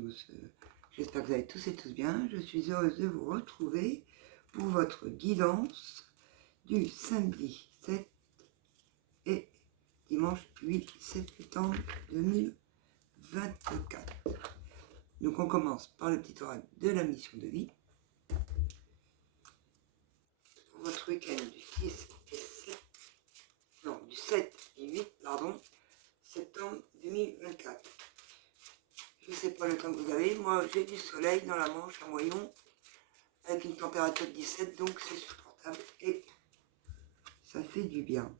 tous. J'espère que vous allez tous et tous bien. Je suis heureuse de vous retrouver pour votre guidance du samedi 7 et dimanche 8 septembre 2024. Donc on commence par le petit oral de la mission de vie. Pour votre week-end du 6 et 7, non, du 7 et 8, septembre 2024. Je ne sais pas le temps que vous avez, moi j'ai du soleil dans la Manche, un moyen, avec une température de 17, donc c'est supportable et ça fait du bien.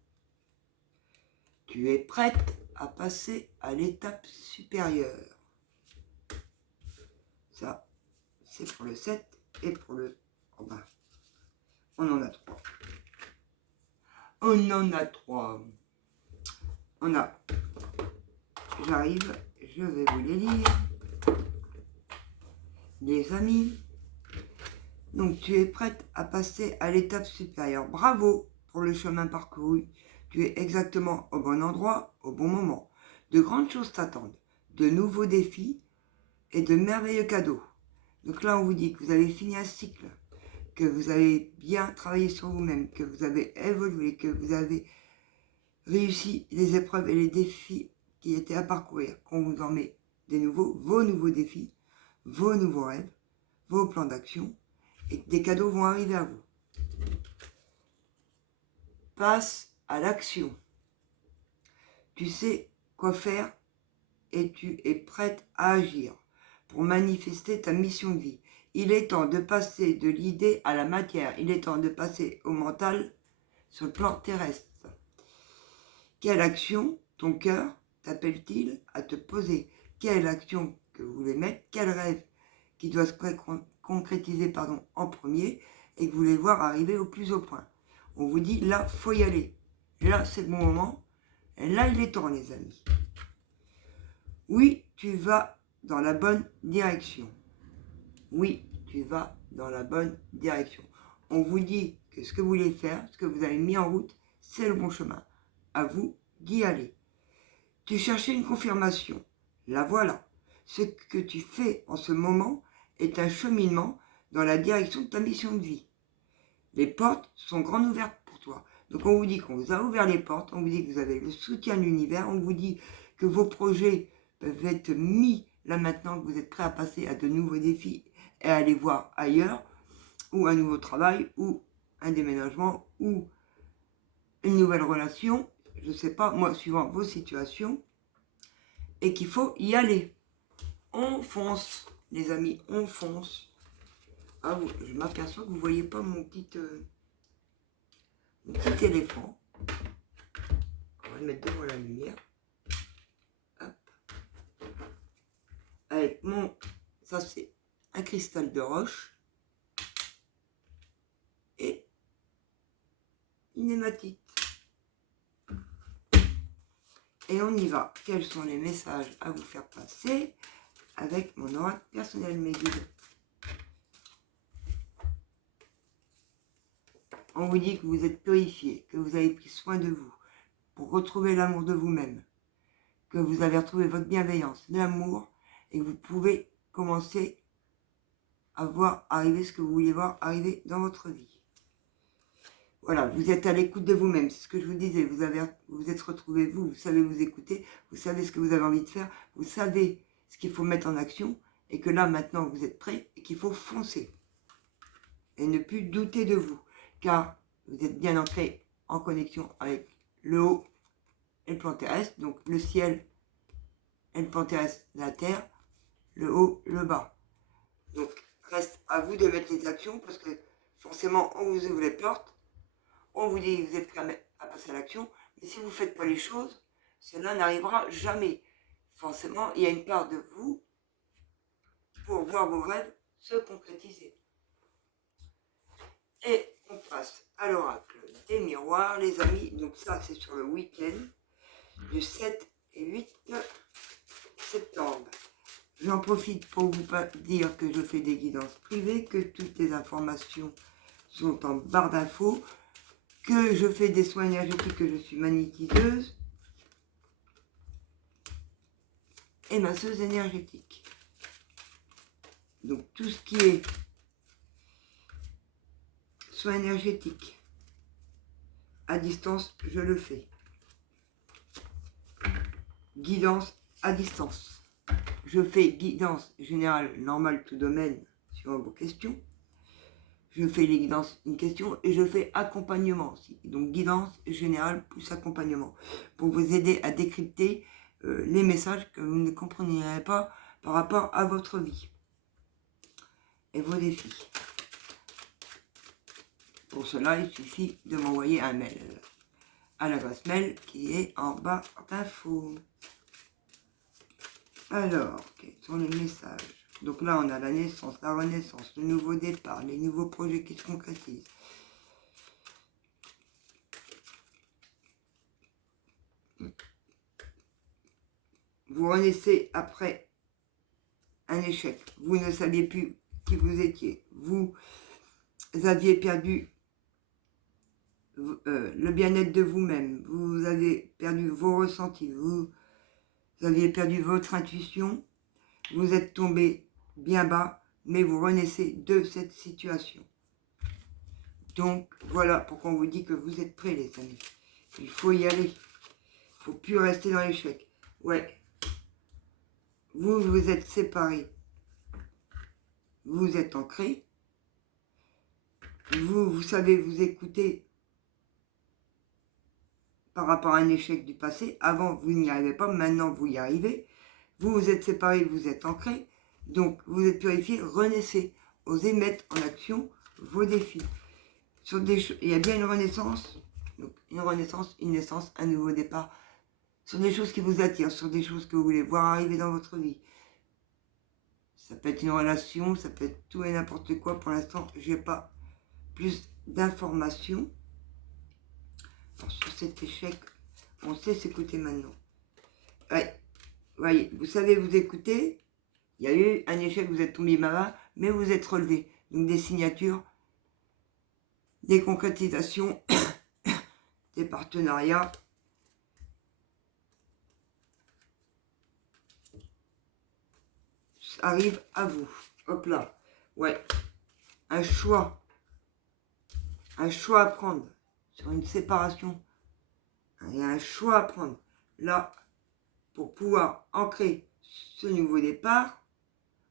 Tu es prête à passer à l'étape supérieure. Ça, c'est pour le 7 et pour le en bas. On en a 3. On en a 3. On a, j'arrive, je vais vous les lire. Les amis, donc tu es prête à passer à l'étape supérieure. Bravo pour le chemin parcouru. Tu es exactement au bon endroit, au bon moment. De grandes choses t'attendent, de nouveaux défis et de merveilleux cadeaux. Donc là, on vous dit que vous avez fini un cycle, que vous avez bien travaillé sur vous-même, que vous avez évolué, que vous avez réussi les épreuves et les défis qui étaient à parcourir, qu'on vous en met des nouveaux, vos nouveaux défis, vos nouveaux rêves, vos plans d'action, et que des cadeaux vont arriver à vous. Passe à l'action. Tu sais quoi faire et tu es prête à agir pour manifester ta mission de vie. Il est temps de passer de l'idée à la matière. Il est temps de passer au mental sur le plan terrestre. Quelle action ton cœur t'appelle-t-il à te poser? Quelle action que vous voulez mettre? Quel rêve qui doit se concrétiser en premier et que vous voulez voir arriver au plus haut point? On vous dit là, faut y aller. Là, c'est le bon moment. Et là, il est temps, les amis. Oui, tu vas dans la bonne direction. Oui, tu vas dans la bonne direction. On vous dit que ce que vous voulez faire, ce que vous avez mis en route, c'est le bon chemin. À vous d'y aller. Tu cherchais une confirmation. La voilà. Ce que tu fais en ce moment est un cheminement dans la direction de ta mission de vie. Les portes sont grandes ouvertes pour toi. Donc on vous dit qu'on vous a ouvert les portes, on vous dit que vous avez le soutien de l'univers, on vous dit que vos projets peuvent être mis là maintenant, que vous êtes prêts à passer à de nouveaux défis et à aller voir ailleurs, ou un nouveau travail, ou un déménagement, ou une nouvelle relation, je ne sais pas, moi, suivant vos situations, et qu'il faut y aller. On fonce, les amis, on fonce. Ah, je m'aperçois que vous ne voyez pas mon petit éléphant. On va le mettre devant la lumière. Hop. Avec mon... Ça, c'est un cristal de roche. Et une hématite. Et on y va. Quels sont les messages à vous faire passer avec mon oracle personnel, mes guides? On vous dit que vous êtes purifié, que vous avez pris soin de vous pour retrouver l'amour de vous-même, que vous avez retrouvé votre bienveillance, l'amour, et que vous pouvez commencer à voir arriver ce que vous vouliez voir arriver dans votre vie. Voilà, vous êtes à l'écoute de vous-même, c'est ce que je vous disais, vous êtes retrouvé vous savez vous écouter, vous savez ce que vous avez envie de faire, vous savez ce qu'il faut mettre en action, et que là maintenant vous êtes prêt et qu'il faut foncer. Et ne plus douter de vous, car vous êtes bien ancré en connexion avec le haut et le plan terrestre, donc le ciel et le plan terrestre, la terre, le haut, le bas. Donc reste à vous de mettre les actions, parce que forcément on vous ouvre les portes, on vous dit que vous êtes prêt à passer à l'action, mais si vous ne faites pas les choses, cela n'arrivera jamais. Forcément, il y a une part de vous pour voir vos rêves se concrétiser. Et on passe à l'oracle des miroirs, les amis. Donc ça, c'est sur le week-end du 7 et 8 septembre. J'en profite pour vous dire que je fais des guidances privées, que toutes les informations sont en barre d'infos, que je fais des soins énergétiques, que je suis magnétiseuse et masseuse énergétique. Donc tout ce qui est soin énergétique, à distance, je le fais. Guidance à distance. Je fais guidance générale, normale, tout domaine, sur vos questions. Je fais les guidances, une question, et je fais accompagnement aussi. Donc guidance générale plus accompagnement, pour vous aider à décrypter les messages que vous ne comprendrez pas par rapport à votre vie et vos défis. Pour cela, il suffit de m'envoyer un mail à l'adresse mail qui est en bas d'infos. Alors, quels sont les messages? Donc là, on a la naissance, la renaissance, le nouveau départ, les nouveaux projets qui se concrétisent. Vous renaissez après un échec. Vous ne saviez plus qui vous étiez. Vous aviez perdu le bien-être de vous-même. Vous avez perdu vos ressentis. Vous aviez perdu votre intuition. Vous êtes tombé bien bas, mais vous renaissez de cette situation. Donc, voilà pourquoi on vous dit que vous êtes prêts, les amis. Il faut y aller. Il ne faut plus rester dans l'échec. Ouais. Vous vous êtes séparés. Vous êtes ancrés. Vous savez vous écouter par rapport à un échec du passé. Avant, vous n'y arrivez pas. Maintenant, vous y arrivez. Vous vous êtes séparés, vous êtes ancrés. Donc, vous êtes purifiés. Renaissez. Osez mettre en action vos défis. Sur des il y a bien une renaissance. Donc, une renaissance, une naissance, un nouveau départ. Sur des choses qui vous attirent, sur des choses que vous voulez voir arriver dans votre vie. Ça peut être une relation, ça peut être tout et n'importe quoi. Pour l'instant, je n'ai pas plus d'informations. Sur cet échec, on sait s'écouter maintenant. Ouais, voyez, vous savez vous écouter. Il y a eu un échec, vous êtes tombé malin, mais vous êtes relevé. Donc des signatures, des concrétisations, des partenariats. Ça arrive à vous. Hop là. Ouais. Un choix à prendre sur une séparation. Il y a un choix à prendre. Là, pour pouvoir ancrer ce nouveau départ,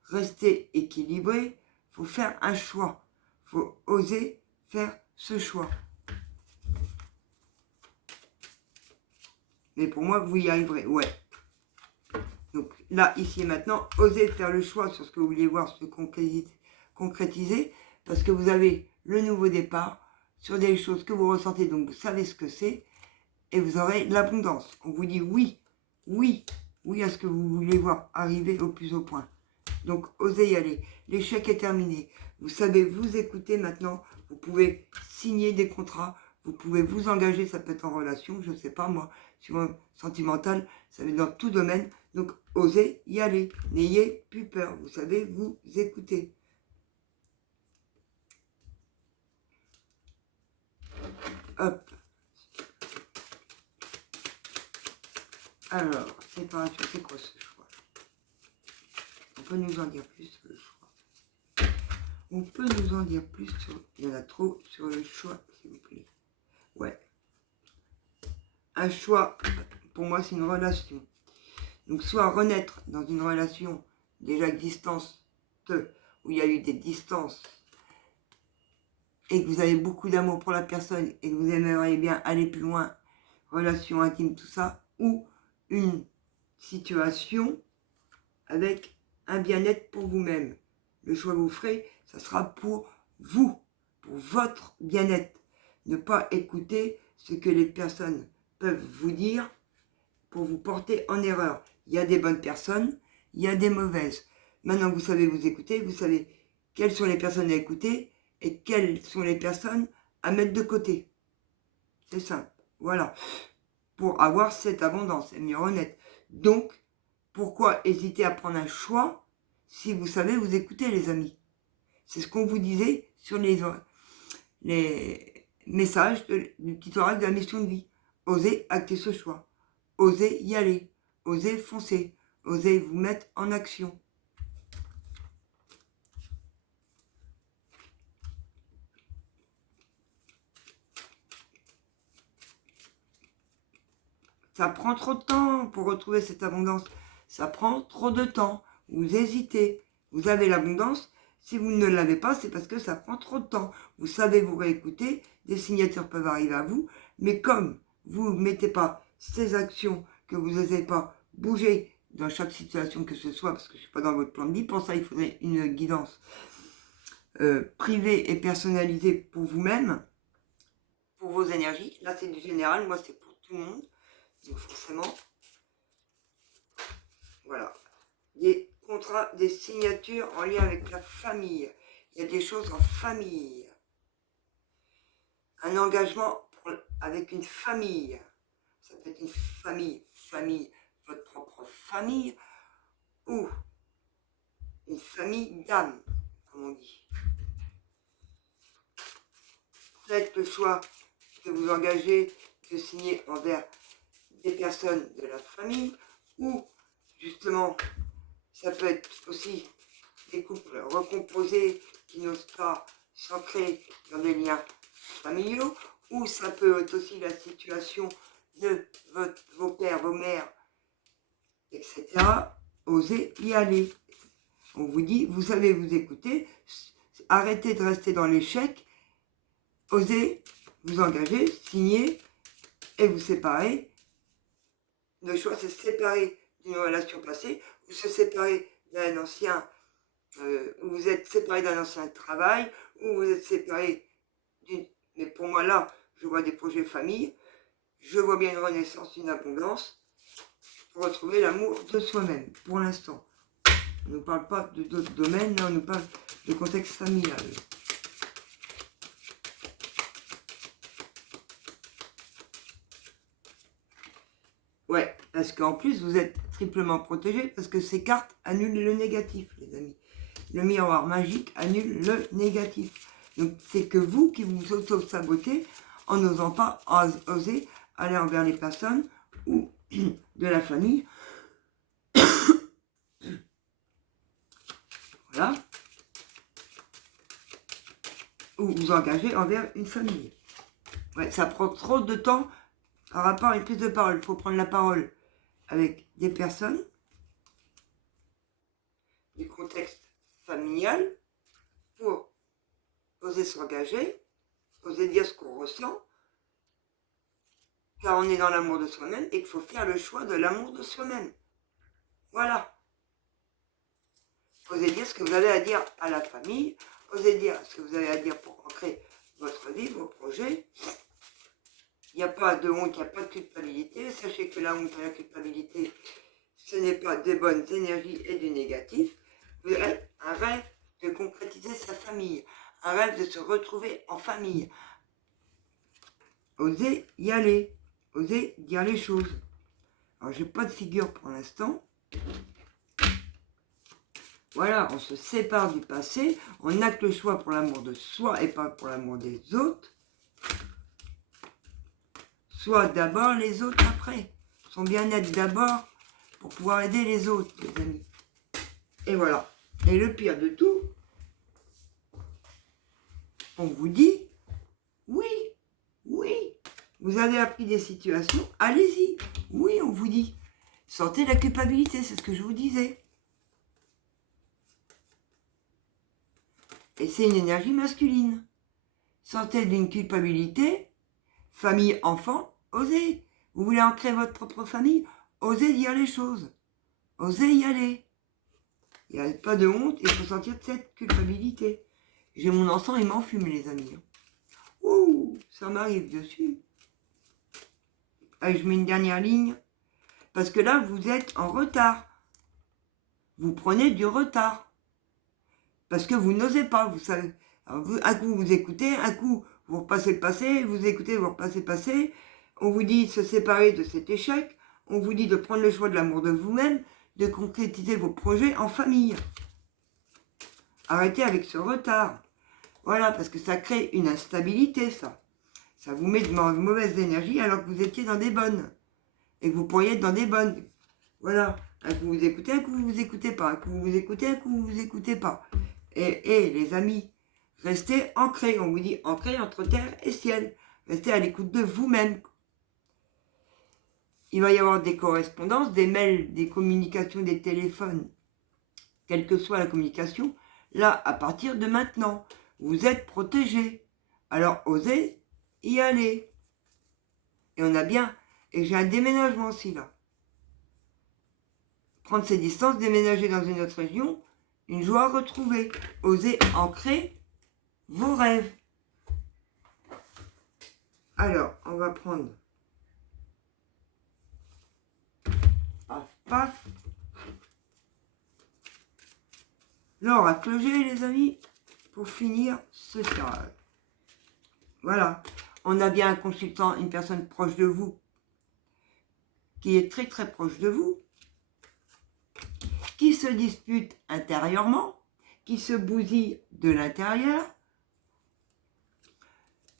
rester équilibré, il faut faire un choix. Il faut oser faire ce choix. Mais pour moi, vous y arriverez. Ouais. Donc là, ici et maintenant, osez faire le choix sur ce que vous voulez voir se concrétiser, parce que vous avez le nouveau départ sur des choses que vous ressentez, donc vous savez ce que c'est, et vous aurez l'abondance. On vous dit oui, oui, oui à ce que vous voulez voir arriver au plus haut point. Donc osez y aller. L'échec est terminé. Vous savez vous écouter maintenant. Vous pouvez signer des contrats. Vous pouvez vous engager. Ça peut être en relation, je ne sais pas moi, sur sentimental. Ça va être dans tout domaine. Donc osez y aller. N'ayez plus peur. Vous savez vous écouter. Hop. Alors, séparation, c'est quoi ce choix? On peut nous en dire plus sur le choix. On peut nous en dire plus sur... Il y en a trop sur le choix, s'il vous plaît. Ouais. Un choix, pour moi, c'est une relation. Donc, soit renaître dans une relation déjà existante, où il y a eu des distances, et que vous avez beaucoup d'amour pour la personne, et que vous aimeriez bien aller plus loin, relation intime, tout ça, ou une situation avec un bien-être pour vous-même. Le choix que vous ferez, ça sera pour vous, pour votre bien-être. Ne pas écouter ce que les personnes peuvent vous dire pour vous porter en erreur. Il y a des bonnes personnes, il y a des mauvaises. Maintenant que vous savez vous écouter, vous savez quelles sont les personnes à écouter et quelles sont les personnes à mettre de côté. C'est simple. Voilà. Pour avoir cette abondance et mieux honnête. Donc, pourquoi hésiter à prendre un choix si vous savez vous écouter, les amis? C'est ce qu'on vous disait sur les messages du petit oracle de la mission de vie. Osez acter ce choix. Osez y aller. Osez foncer. Osez vous mettre en action. Ça prend trop de temps pour retrouver cette abondance. Ça prend trop de temps. Vous hésitez. Vous avez l'abondance. Si vous ne l'avez pas, c'est parce que ça prend trop de temps. Vous savez vous réécouter. Des signatures peuvent arriver à vous. Mais comme vous ne mettez pas ces actions, que vous n'osez pas bouger dans chaque situation que ce soit, parce que je ne suis pas dans votre plan de vie, pour ça il faudrait une guidance privée et personnalisée pour vous-même, pour vos énergies. Là c'est du général, moi c'est pour tout le monde. Donc forcément, voilà. Des contrats, des signatures en lien avec la famille. Il y a des choses en famille. Un engagement avec une famille. Ça peut être une famille, votre propre famille, ou une famille d'âme, comme on dit. Faites le choix de vous engager, de signer envers des personnes de la famille, ou justement, ça peut être aussi des couples recomposés qui n'osent pas s'ancrer dans des liens familiaux, ou ça peut être aussi la situation de vos pères, vos mères, etc. Osez y aller. On vous dit, vous savez vous écouter, arrêtez de rester dans l'échec, osez vous engager, signer et vous séparer. Le choix, c'est se séparer d'une relation passée ou se séparer d'un ancien, ou vous êtes séparé d'un ancien travail, ou vous êtes séparé d'une... Mais pour moi, là, je vois des projets famille, je vois bien une renaissance, une abondance, pour retrouver l'amour de soi-même, pour l'instant. On ne nous parle pas de d'autres domaines, là on nous parle de contexte familial. Ouais, parce qu'en plus vous êtes triplement protégé, parce que ces cartes annulent le négatif, les amis. Le miroir magique annule le négatif. Donc c'est que vous qui vous auto-sabotez en n'osant pas oser aller envers les personnes ou de la famille. Voilà. Ou vous engagez envers une famille. Ouais, ça prend trop de temps par rapport à une prise de parole. Il faut prendre la parole avec des personnes du contexte familial pour oser s'engager, oser dire ce qu'on ressent, car on est dans l'amour de soi-même et qu'il faut faire le choix de l'amour de soi-même. Voilà. Osez dire ce que vous avez à dire à la famille, osez dire ce que vous avez à dire pour ancrer votre vie, vos projets. Il n'y a pas de honte, il n'y a pas de culpabilité. Sachez que la honte et la culpabilité, ce n'est pas des bonnes énergies et du négatif. Vous avez un rêve de concrétiser sa famille, un rêve de se retrouver en famille. Osez y aller, osez dire les choses. Alors, j'ai pas de figure pour l'instant. Voilà, on se sépare du passé, on acte le choix pour l'amour de soi et pas pour l'amour des autres. Soit d'abord, les autres après. Son bien-être d'abord pour pouvoir aider les autres, les amis. Et voilà. Et le pire de tout, on vous dit, oui, vous avez appris des situations, allez-y. Oui, on vous dit. Sentez la culpabilité, c'est ce que je vous disais. Et c'est une énergie masculine. Sentez d'une culpabilité, famille, enfant, osez. Vous voulez ancrer votre propre famille, osez dire les choses. Osez y aller. Il n'y a pas de honte, il faut sentir cette culpabilité. J'ai mon encens, il m'enfume, les amis. Ouh, ça m'arrive dessus. Allez, je mets une dernière ligne. Parce que là, vous êtes en retard. Vous prenez du retard. Parce que vous n'osez pas, vous savez. Alors vous, un coup, vous écoutez, un coup, vous repassez le passé, vous écoutez, vous repassez le passé. On vous dit de se séparer de cet échec. On vous dit de prendre le choix de l'amour de vous-même, de concrétiser vos projets en famille. Arrêtez avec ce retard. Voilà, parce que ça crée une instabilité, ça. Ça vous met dans de mauvaises énergies alors que vous étiez dans des bonnes. Et que vous pourriez être dans des bonnes. Voilà. Un coup vous écoutez, un coup vous vous écoutez pas. Un coup vous écoutez, un coup vous vous écoutez pas. Et les amis, restez ancrés. On vous dit ancrés entre terre et ciel. Restez à l'écoute de vous-même. il va y avoir des correspondances, des mails, des communications, des téléphones, quelle que soit la communication. Là, à partir de maintenant, vous êtes protégé. Alors, osez y aller. Et on a bien... Et j'ai un déménagement aussi, là. Prendre ses distances, déménager dans une autre région, une joie retrouvée. Osez ancrer vos rêves. Alors, on va prendre... Paf, paf. L'oracle G, les amis, pour finir ce tirage. Voilà. On a bien un consultant, une personne proche de vous, qui est très très proche de vous, qui se dispute intérieurement, qui se bousille de l'intérieur.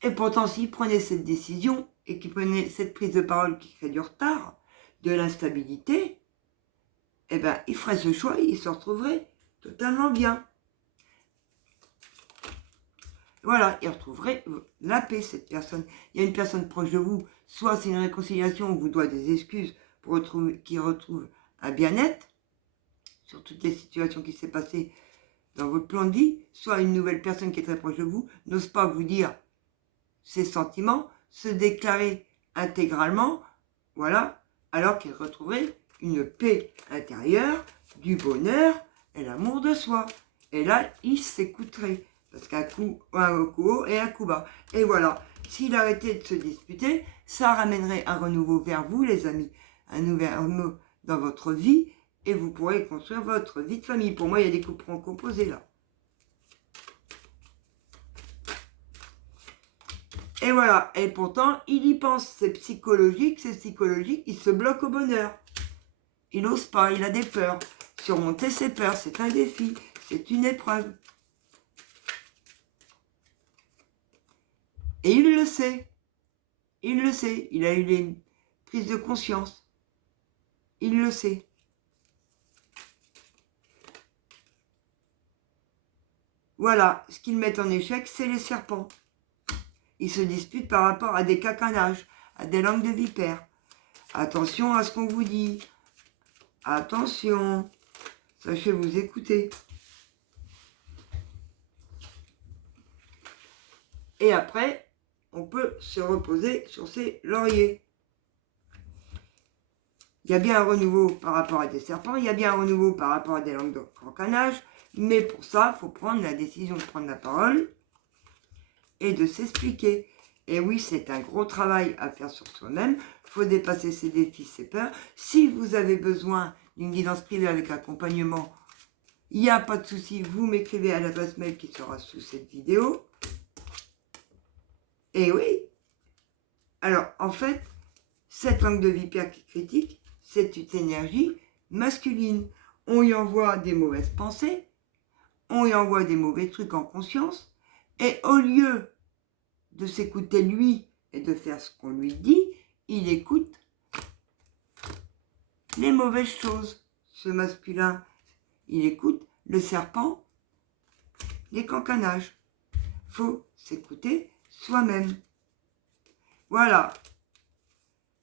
Et pourtant, s'il prenait cette décision et qu'il prenait cette prise de parole qui crée du retard, de l'instabilité, eh ben, il ferait ce choix, il se retrouverait totalement bien. Voilà, il retrouverait la paix, cette personne. Il y a une personne proche de vous, soit c'est une réconciliation, on vous doit des excuses pour qu'il retrouve un bien-être sur toutes les situations qui s'est passées dans votre plan de vie, soit une nouvelle personne qui est très proche de vous n'ose pas vous dire ses sentiments, se déclarer intégralement, voilà, alors qu'il retrouverait une paix intérieure, du bonheur et l'amour de soi. Et là, il s'écouterait. Parce qu'un coup haut et un coup bas. Et voilà, s'il arrêtait de se disputer, ça ramènerait un renouveau vers vous, les amis. Un nouvel renouveau dans votre vie. Et vous pourrez construire votre vie de famille. Pour moi, il y a des couples composés là. Et voilà. Et pourtant, il y pense. C'est psychologique, il se bloque au bonheur. Il n'ose pas, il a des peurs. Surmonter ses peurs, c'est un défi. C'est une épreuve. Et il le sait. Il le sait. Il a eu les prises de conscience. Il le sait. Voilà. Ce qu'ils mettent en échec, c'est les serpents. Ils se disputent par rapport à des cacanages, à des langues de vipère. Attention à ce qu'on vous dit. Attention. Sachez vous écouter. Et après, on peut se reposer sur ses lauriers. Il y a bien un renouveau par rapport à des serpents, il y a bien un renouveau par rapport à des langues de cancanage, mais pour ça, il faut prendre la décision de prendre la parole et de s'expliquer. Et oui, c'est un gros travail à faire sur soi-même, il faut dépasser ses défis, ses peurs. Si vous avez besoin d'une guidance privée avec accompagnement, il n'y a pas de souci, vous m'écrivez à l'adresse mail qui sera sous cette vidéo. Et oui, alors en fait, cette langue de vipère qui critique, c'est une énergie masculine. On y envoie des mauvaises pensées, on y envoie des mauvais trucs en conscience, et au lieu de s'écouter lui et de faire ce qu'on lui dit, il écoute les mauvaises choses. Ce masculin, il écoute le serpent, les cancanages. Faut s'écouter soi-même. Voilà.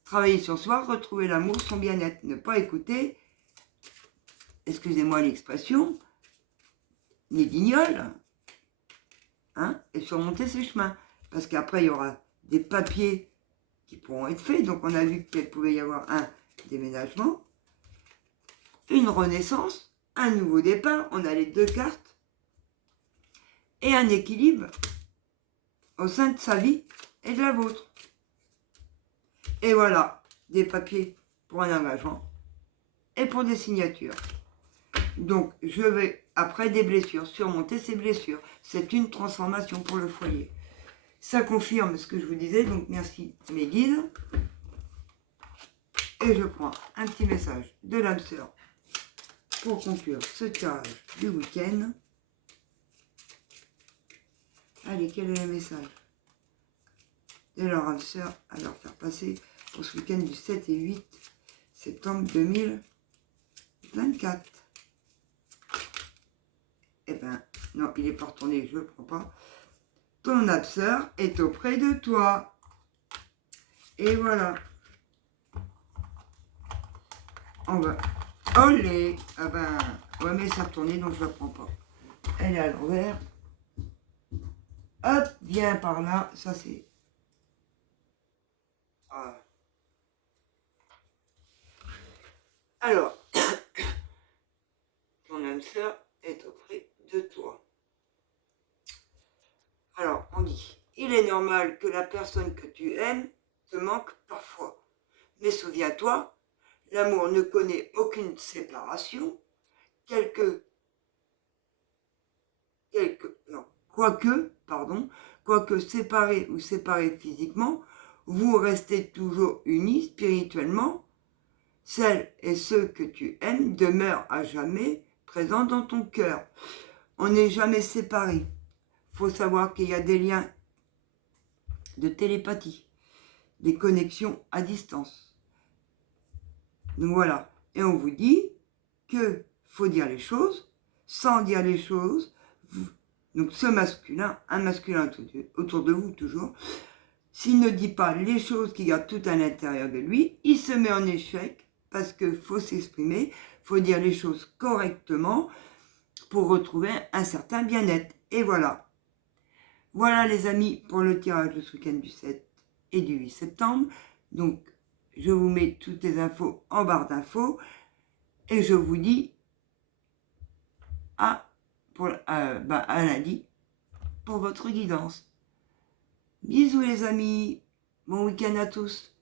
Travailler sur soi, retrouver l'amour, son bien-être. Ne pas écouter, excusez-moi l'expression, les guignols, hein, et surmonter ses chemins. Parce qu'après, il y aura des papiers qui pourront être faits. Donc, on a vu qu'il pouvait y avoir un déménagement, une renaissance, un nouveau départ. On a les deux cartes. Et un équilibre au sein de sa vie et de la vôtre. Et voilà, des papiers pour un engagement et pour des signatures. Donc, je vais, après des blessures, surmonter ces blessures. C'est une transformation pour le foyer. Ça confirme ce que je vous disais, donc merci mes guides. Et je prends un petit message de l'âme sœur pour conclure ce tirage du week-end. Allez, quel est le message de leur âme sœur à leur faire passer pour ce week-end du 7 et 8 septembre 2024. Eh ben, non, il est pas retourné, je ne le prends pas. Ton âme sœur est auprès de toi. Et voilà. on va... Olé. Ah ben, ouais, mais ça a retourné, donc je la prends pas. Elle est à l'envers. Hop, viens par là. Ça, c'est... Ah. Alors, ton âme sœur est auprès de toi. Alors, on dit, il est normal que la personne que tu aimes te manque parfois. Mais souviens-toi, l'amour ne connaît aucune séparation, quoique séparés ou séparés physiquement, vous restez toujours unis spirituellement. Celles et ceux que tu aimes demeurent à jamais présents dans ton cœur. On n'est jamais séparés. Il faut savoir qu'il y a des liens de télépathie, des connexions à distance. Donc voilà. Et on vous dit que faut dire les choses, sans dire les choses. Donc ce masculin, un masculin autour de vous toujours, s'il ne dit pas les choses qu'il y a tout à l'intérieur de lui, il se met en échec parce qu'il faut s'exprimer, faut dire les choses correctement pour retrouver un certain bien-être. Et voilà. Voilà les amis pour le tirage de ce week-end du 7 et du 8 septembre. Donc je vous mets toutes les infos en barre d'infos et je vous dis à lundi pour votre guidance. Bisous les amis, bon week-end à tous.